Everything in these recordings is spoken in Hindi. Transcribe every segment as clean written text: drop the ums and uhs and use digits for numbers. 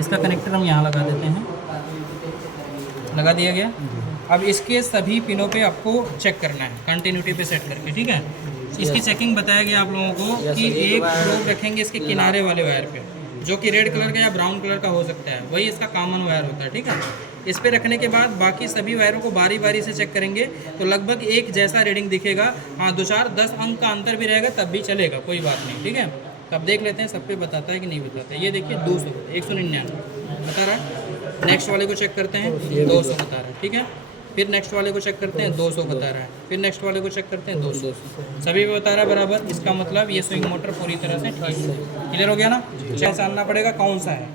इसका कनेक्टर हम यहाँ लगा देते हैं, लगा दिया गया। अब इसके सभी पिनों पे आपको चेक करना है कंटिन्यूटी पे सेट करके, ठीक है। इसकी चेकिंग बताया गया आप लोगों को कि एक प्रोब रखेंगे इसके किनारे वाले वायर पे, जो कि रेड कलर का या ब्राउन कलर का हो सकता है, वही इसका कॉमन वायर होता है, ठीक है। इस पे रखने के बाद बाकी सभी वायरों को बारी बारी से चेक करेंगे तो लगभग एक जैसा रीडिंग दिखेगा। हाँ, 2-4-10 अंक का अंतर भी रहेगा तब भी चलेगा, कोई बात नहीं, ठीक है। तब देख लेते हैं सब पे बताता है कि नहीं बताता है। ये देखिए 200, 199 बता रहा है। नेक्स्ट वाले को चेक करते हैं, 200 बता रहा है, ठीक है। फिर नेक्स्ट वाले को चेक करते हैं, 200 बता रहा है। फिर नेक्स्ट वाले को चेक करते हैं, 200, सभी पे बता रहा है बराबर। इसका मतलब ये स्विंग मोटर पूरी तरह से ठीक है। क्लियर हो गया ना। जानना पड़ेगा कौन सा है।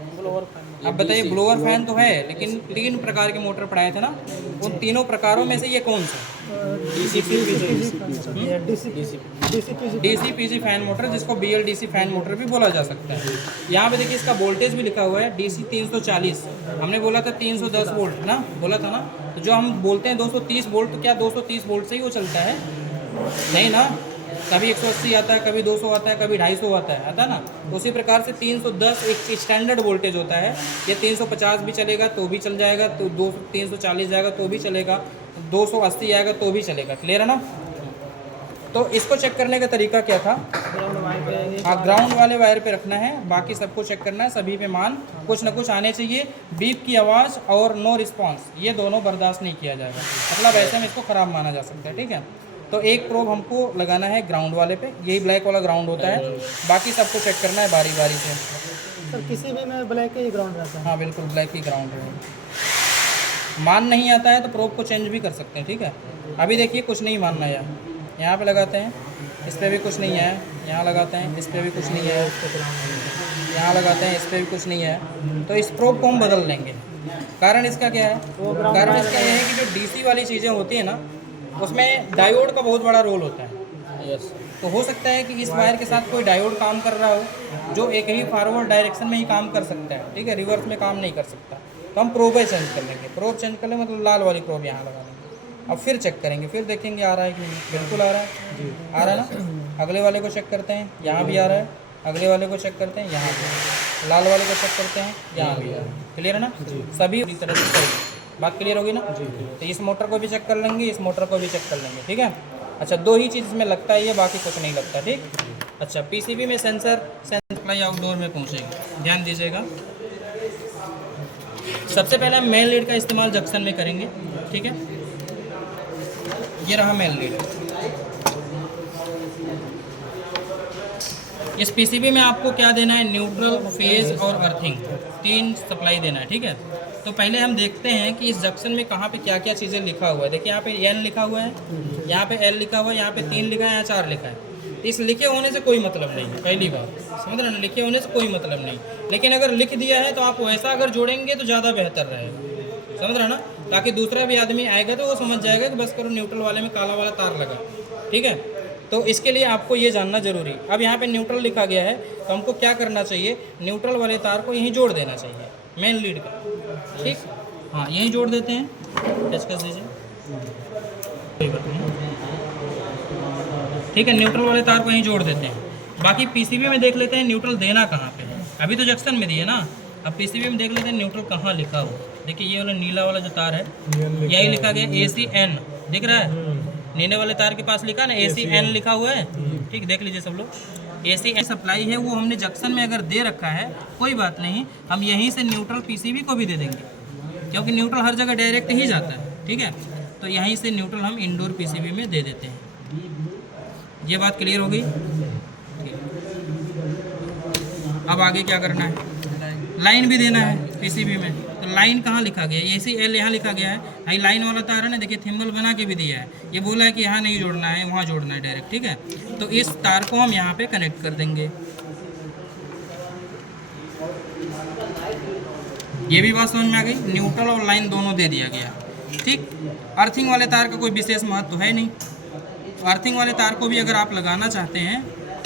अब बताइए, ब्लोअर फैन तो है, लेकिन 3 प्रकार के मोटर पढ़ाए थे ना, उन तीनों प्रकारों में से ये कौन सा? डीसी-पीसी फैन मोटर, जिसको BLDC फैन मोटर भी बोला जा सकता है। यहाँ पे देखिए इसका वोल्टेज भी लिखा हुआ है DC 340। हमने बोला था 310 वोल्ट ना, बोला था ना। तो जो हम बोलते हैं 230 वोल्ट, तो क्या 230 वोल्ट से ही वो चलता है? नहीं ना, कभी 180 आता है, कभी 200 आता है, कभी 250 आता है ना। तो उसी प्रकार से 310 एक स्टैंडर्ड वोल्टेज होता है। ये 350 भी चलेगा तो भी चल जाएगा, तो 340 जाएगा तो भी चलेगा, 280 आएगा तो भी चलेगा। क्लियर है ना। तो इसको चेक करने का तरीका क्या था? हाँ, ग्राउंड वाले वायर पे रखना है, बाकी सबको चेक करना है। सभी पे मान कुछ ना कुछ आने चाहिए। बीप की आवाज़ और नो रिस्पॉन्स, ये दोनों बर्दाश्त नहीं किया जाएगा, मतलब ऐसे में इसको ख़राब माना जा सकता है, ठीक है। तो एक प्रोब हमको लगाना है ग्राउंड वाले पे, यही ब्लैक वाला ग्राउंड होता है। बाकी सबको चेक करना है बारी बारी से। सर किसी भी में ब्लैक ही ग्राउंड रहता है? हाँ बिल्कुल, ब्लैक ही ग्राउंड है। मान नहीं आता है तो प्रोब को चेंज भी कर सकते हैं, ठीक है। अभी देखिए कुछ नहीं मानना है, यहाँ पे लगाते हैं, इस पर भी कुछ नहीं है, यहाँ लगाते हैं, इस पर भी कुछ नहीं है, यहाँ लगाते हैं, इस पर भी कुछ नहीं है। तो इस प्रोब को हम बदल लेंगे। कारण इसका क्या है? कारण इसका यह है कि जो DC वाली चीज़ें होती है ना, उसमें डायोड का बहुत बड़ा रोल होता है। तो हो सकता है कि इस वायर के साथ कोई डायोड काम कर रहा हो, जो एक ही फॉरवर्ड डायरेक्शन में ही काम कर सकता है, ठीक है, रिवर्स में काम नहीं कर सकता। तो हम प्रोब चेंज कर लेंगे। प्रोब चेंज कर लेंगे मतलब लाल वाली प्रोब यहाँ लगा लेंगे। अब फिर चेक करेंगे, फिर देखेंगे आ रहा है कि नहीं। बिल्कुल आ रहा है जी, आ रहा है ना। अगले वाले को चेक करते हैं, यहाँ भी आ रहा है। अगले वाले को चेक करते हैं, यहाँ भी। लाल वाले को चेक करते हैं, यहाँ भी आ रहा है। क्लियर है ना। सभी पूरी तरह से सही। बात क्लियर होगी ना। तो इस मोटर को भी चेक कर लेंगे, इस मोटर को भी चेक कर लेंगे, ठीक है। अच्छा, 2 ही चीज़ इसमें लगता है, ये बाकी कुछ नहीं लगता, ठीक। अच्छा, PCB में सेंसर सप्लाई आउटडोर में पहुँचेगी, ध्यान दीजिएगा। सबसे पहले हम मेन लीड का इस्तेमाल जंक्शन में करेंगे, ठीक है। ये रहा मेन लीड। इस PCB में आपको क्या देना है? न्यूट्रल, फेज और अर्थिंग, 3 सप्लाई देना है, ठीक है। तो पहले हम देखते हैं कि इस जंक्शन में कहाँ पे क्या क्या चीज़ें लिखा हुआ है। देखिए यहाँ पे N लिखा हुआ है, यहाँ पे L लिखा हुआ है, यहाँ पे 3 लिखा है, यहाँ 4 लिखा है। इस लिखे होने से कोई मतलब नहीं है, पहली बात समझ रहे ना, लिखे होने से कोई मतलब नहीं। लेकिन अगर लिख दिया है तो आप वैसा अगर जोड़ेंगे तो ज़्यादा बेहतर रहेगा, समझ रहे ना, ताकि दूसरा भी आदमी आएगा तो वो समझ जाएगा कि बस करो न्यूट्रल वाले में काला वाला तार लगा, ठीक है। तो इसके लिए आपको ये जानना जरूरी। अब यहाँ पे न्यूट्रल लिखा गया है तो हमको क्या करना चाहिए? न्यूट्रल वाले तार को यहीं जोड़ देना चाहिए, मेन लीड का, ठीक। हाँ, यहीं जोड़ देते हैं, टच कर दीजिए, कोई बात नहीं, ठीक है। न्यूट्रल वाले तार को यहीं जोड़ देते हैं। बाकी PCB में देख लेते हैं न्यूट्रल देना कहाँ पे है। अभी तो जंक्शन में दिए ना, अब PCB में देख लेते हैं न्यूट्रल कहाँ लिखा हो। देखिए ये वाला नीला वाला जो तार है, यही लिखा गया ACN, दिख रहा है? नीले वाले तार के पास लिखा ना ACN लिखा हुआ है, ठीक। देख लीजिए सब लोग, ACN सप्लाई है, वो हमने जंक्शन में अगर दे रखा है कोई बात नहीं, हम यहीं से न्यूट्रल PCB को भी दे देंगे, क्योंकि न्यूट्रल हर जगह डायरेक्ट ही जाता है, ठीक है। तो यहीं से न्यूट्रल हम इंडोर PCB में दे देते हैं। ये बात क्लियर हो गई। अब आगे क्या करना है? लाइन भी देना है PCB में। तो लाइन कहाँ लिखा गया है? ACL यहाँ लिखा गया है। भाई लाइन वाला तार है ना, देखिए थिम्बल बना के भी दिया है। ये बोला है कि यहाँ नहीं जोड़ना है, वहाँ जोड़ना है डायरेक्ट, ठीक है। तो इस तार को हम यहाँ पे कनेक्ट कर देंगे। ये भी बात समझ में आ गई। न्यूट्रल और लाइन दोनों दे दिया गया, ठीक। अर्थिंग वाले तार का कोई विशेष महत्व है नहीं। अर्थिंग वाले तार को भी अगर आप लगाना चाहते हैं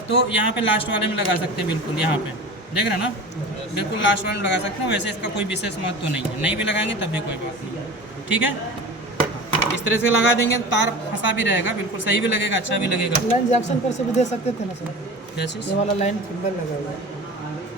तो यहाँ पे लास्ट वाले में लगा सकते हैं, बिल्कुल यहाँ पे देख रहे हैं ना, बिल्कुल लास्ट वाले में लगा सकते हैं। वैसे इसका कोई विशेष महत्व तो नहीं है, नहीं भी लगाएंगे तब भी कोई बात नहीं, ठीक है। इस तरह से लगा देंगे तो तार फंसा भी रहेगा, बिल्कुल सही भी लगेगा, अच्छा भी लगेगा। लाइन जंक्शन पर से भी दे सकते थे ना सर, जैसे ये वाला लाइन सिंबल लगा हुआ है।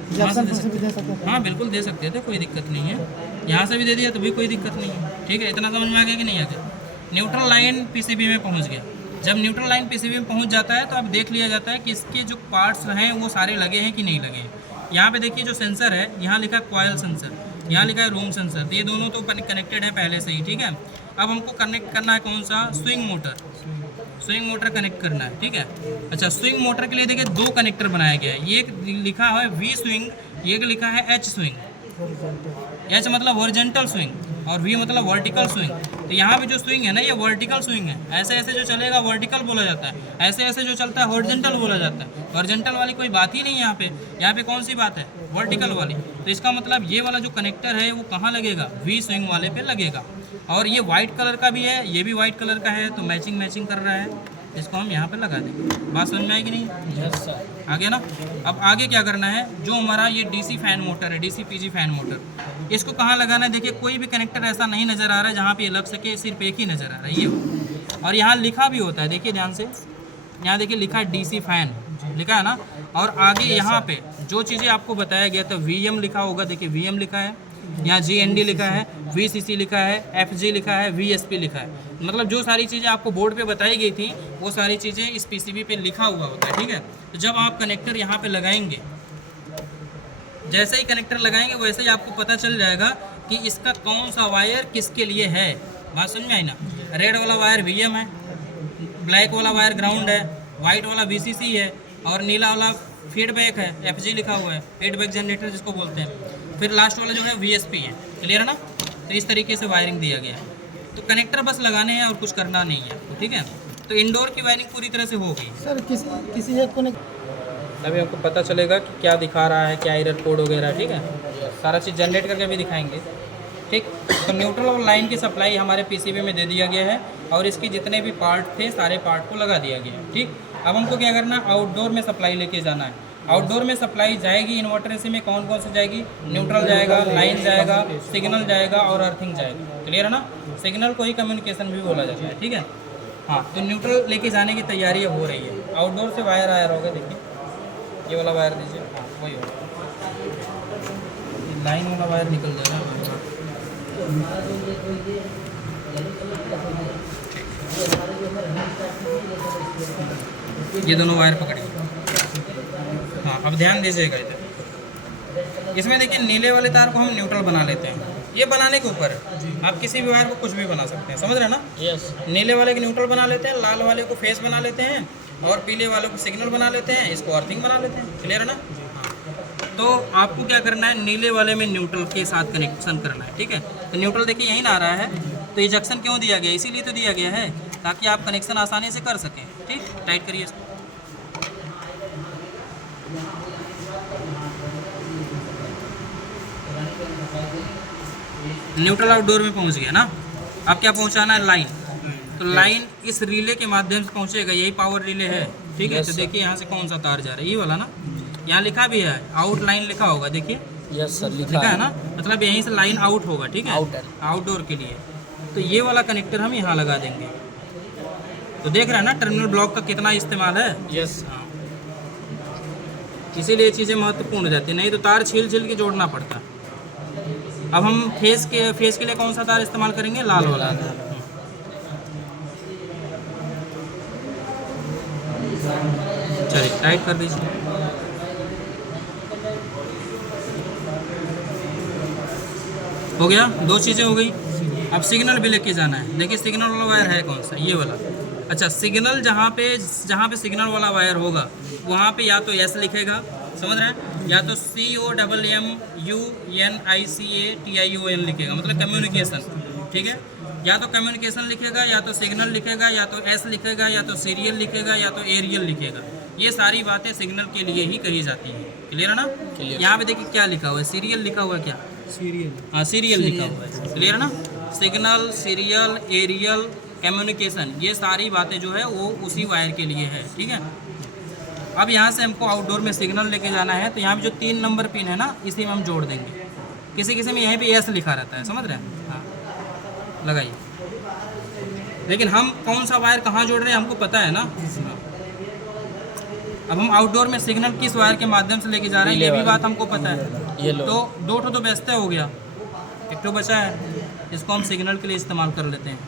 जंक्शन पर से भी दे सकते थे। हाँ बिल्कुल दे सकते थे, कोई दिक्कत नहीं है। यहाँ से भी दे दिया तो भी कोई दिक्कत नहीं है। ठीक है, इतना समझ में आ गया कि नहीं आ गया? न्यूट्रल लाइन पीसीबी में पहुँच गया। जब न्यूट्रल लाइन पीसीबी में पहुँच जाता है तो अब देख लिया जाता है कि इसके जो पार्ट्स हैं वो सारे लगे हैं कि नहीं लगे हैं। यहाँ पे देखिए जो सेंसर है, यहाँ लिखा है कॉयल सेंसर, यहाँ लिखा है रूम सेंसर, तो ये दोनों तो कनेक्टेड है पहले से ही। ठीक है, अब हमको कनेक्ट करना है कौन सा? Swing motor. Swing motor connect करना है। ठीक है, अच्छा स्विंग मोटर के लिए देखिए दो कनेक्टर बनाया गया है। ये एक लिखा है वी स्विंग, ये लिखा है एच स्विंग। एच मतलब वर्जेंटल स्विंग और वी मतलब वर्टिकल स्विंग। तो यहाँ पे जो स्विंग है ना, ये वर्टिकल स्विंग है। ऐसे ऐसे जो चलेगा वर्टिकल बोला जाता है, ऐसे ऐसे जो चलता है हॉरिजॉन्टल बोला जाता है। हॉरिजॉन्टल वाली कोई बात ही नहीं है यहाँ पे कौन सी बात है? वर्टिकल वाली। तो इसका मतलब ये वाला जो कनेक्टर है वो कहाँ लगेगा? वी स्विंग वाले पे लगेगा। और ये वाइट कलर का भी है, ये भी वाइट कलर का है, तो मैचिंग कर रहा है। इसको हम यहाँ पे लगा देंगे। बात समझ में आएगी नहीं? Yes sir. आ गया ना? अब आगे क्या करना है? जो हमारा ये डीसी फैन मोटर है, डीसी पीजी फैन मोटर, इसको कहाँ लगाना है? देखिए कोई भी कनेक्टर ऐसा नहीं नज़र आ रहा है जहाँ पे ये लग सके, सिर्फ एक ही नज़र आ रहा है, ये। और यहाँ लिखा भी होता है, देखिए ध्यान से, यहाँ देखिए लिखा है डीसी फैन, लिखा है ना। और आगे यहाँ पे जो चीज़ें आपको बताया गया था, वीएम लिखा होगा, देखिए वीएम लिखा है, यहाँ जीएनडी लिखा है, वीसीसी लिखा है, एफजी लिखा है, वीएसपी लिखा है। मतलब जो सारी चीज़ें आपको बोर्ड पे बताई गई थी वो सारी चीज़ें इस पीसीबी पे लिखा हुआ होता है। ठीक है, तो जब आप कनेक्टर यहाँ पे लगाएंगे, जैसे ही कनेक्टर लगाएंगे वैसे ही आपको पता चल जाएगा कि इसका कौन सा वायर किसके लिए है। बात समझ में आई ना? रेड वाला वायर वीएम है, ब्लैक वाला वायर ग्राउंड है, वाइट वाला वीसीसी है और नीला वाला फीडबैक है, एफजी लिखा हुआ है, फीडबैक जनरेटर जिसको बोलते हैं। फिर लास्ट वाला जो है वीएसपी है। क्लियर है ना? तो इस तरीके से वायरिंग दिया गया है। तो कनेक्टर बस लगाने हैं और कुछ करना नहीं है आपको। ठीक है, तो इंडोर की वायरिंग पूरी तरह से हो गई। सर किसी एक को अभी आपको पता चलेगा कि क्या दिखा रहा है, क्या एरर कोड वगैरह। ठीक है, सारा चीज़ जनरेट करके भी दिखाएंगे। ठीक, तो न्यूट्रल और लाइन की सप्लाई हमारे पीसीबी में दे दिया गया है और इसकी जितने भी पार्ट थे सारे पार्ट को लगा दिया गया है। ठीक, अब हमको क्या करना? आउटडोर में सप्लाई लेके जाना है। आउटडोर में सप्लाई जाएगी इन्वर्टर एसी में कौन कौन से जाएगी? न्यूट्रल जाएगा, लाइन जाएगा, सिग्नल जाएगा और अर्थिंग जाएगा। क्लियर है ना? सिग्नल को ही कम्युनिकेशन भी बोला जाता है। ठीक है, हाँ, तो न्यूट्रल लेके जाने की तैयारी हो रही है। आउटडोर से वायर आया होगा, देखिए ये वाला वायर दीजिए, हाँ वही होगा। लाइन वाला वायर निकल जाएगा। ये दोनों वायर पकड़िए। हाँ, अब ध्यान दीजिएगा इधर। इसमें देखिए नीले वाले तार को हम न्यूट्रल बना लेते हैं। ये बनाने के ऊपर आप किसी भी वायर को कुछ भी बना सकते हैं, समझ रहे हैं ना? यस। नीले वाले को न्यूट्रल बना लेते हैं, लाल वाले को फेस बना लेते हैं और पीले वाले को सिग्नल बना लेते हैं, इसको अर्थिंग बना लेते हैं। क्लियर है ना? तो आपको क्या करना है? नीले वाले में न्यूट्रल के साथ कनेक्शन करना है। ठीक है, तो न्यूट्रल देखिए यहीं ना आ रहा है, तो ये जंक्शन क्यों दिया गया? इसीलिए तो दिया गया है ताकि आप कनेक्शन आसानी से कर सकें। ठीक, टाइट करिए इसको। न्यूट्रल आउटडोर में पहुंच गया ना। अब क्या पहुंचाना है? लाइन। तो लाइन इस रिले के माध्यम से पहुंचेगा, यही पावर रिले है। ठीक है, तो देखिए यहाँ से कौन सा तार जा रहा है? ये वाला ना। यहाँ लिखा भी है, आउट लाइन लिखा होगा, देखिए। यस सर, लिखा है ना, मतलब यहीं से लाइन आउट होगा। ठीक है, आउटडोर के लिए। तो ये वाला कनेक्टर हम यहाँ लगा देंगे। तो देख रहे हैं ना टर्मिनल ब्लॉक का कितना इस्तेमाल है। यस। हाँ, इसीलिए चीज़ें महत्वपूर्ण हो जाती है, नहीं तो तार छील के जोड़ना पड़ता। अब हम फेस के लिए कौन सा तार इस्तेमाल करेंगे? लाल वाला। चलिए टाइट कर दीजिए। हो गया, दो चीज़ें हो गई। अब सिग्नल भी लेके जाना है। देखिए सिग्नल वाला वायर है कौन सा? ये वाला। अच्छा, सिग्नल जहाँ पे सिग्नल वाला वायर होगा वहाँ पे या तो एस लिखेगा, समझ रहे हैं, या तो COMMUNICATION लिखेगा, मतलब कम्युनिकेशन। ठीक है, या तो कम्युनिकेशन लिखेगा, या तो सिग्नल लिखेगा, या तो एस लिखेगा, या तो सीरियल लिखेगा, या तो एरियल लिखेगा। ये सारी बातें सिग्नल के लिए ही कही जाती हैं। क्लियर है ना? यहाँ पे देखिए क्या लिखा हुआ है? सीरियल लिखा हुआ है। क्या? सीरियल। हाँ, सीरियल लिखा हुआ है। क्लियर है ना? सिग्नल, सीरियल, एरियल, कम्युनिकेशन, ये सारी बातें जो है वो उसी वायर के लिए है। ठीक है, अब यहाँ से हमको आउटडोर में सिग्नल लेके जाना है, तो यहाँ पे जो 3 नंबर पिन है ना, इसी में हम जोड़ देंगे। किसी में यहीं पे एस लिखा रहता है, समझ रहे हैं? हाँ, लगाइए। लेकिन हम कौन सा वायर कहाँ जोड़ रहे हैं हमको पता है ना। अब हम आउटडोर में सिग्नल किस वायर के माध्यम से लेके जा रहे हैं ये भी बात हमको पता है। ये लो। तो 2 ठो तो बेचते हो गया, 1 ठो बचा है, इसको हम सिग्नल के लिए इस्तेमाल कर लेते हैं।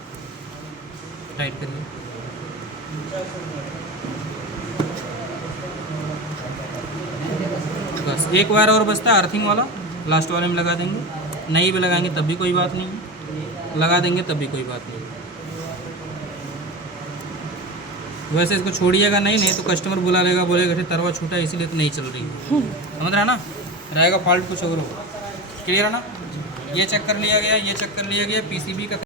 टाइट करिए। बस एक वायर और बचता है अर्थिंग वाला, लास्ट वाले में लगा देंगे। नहीं भी लगाएंगे तब भी कोई बात नहीं, लगा देंगे तब भी कोई बात नहीं। वैसे इसको छोड़िएगा नहीं तो कस्टमर बुला लेगा, बोलेगा कि तरवा छूटा है इसीलिए तो नहीं चल रही है। समझ रहा है ना, रहेगा फॉल्ट कुछ और होगा। क्लियर है ना, ये चेक कर लिया गया, ये चेक कर लिया गया, पीसीबी का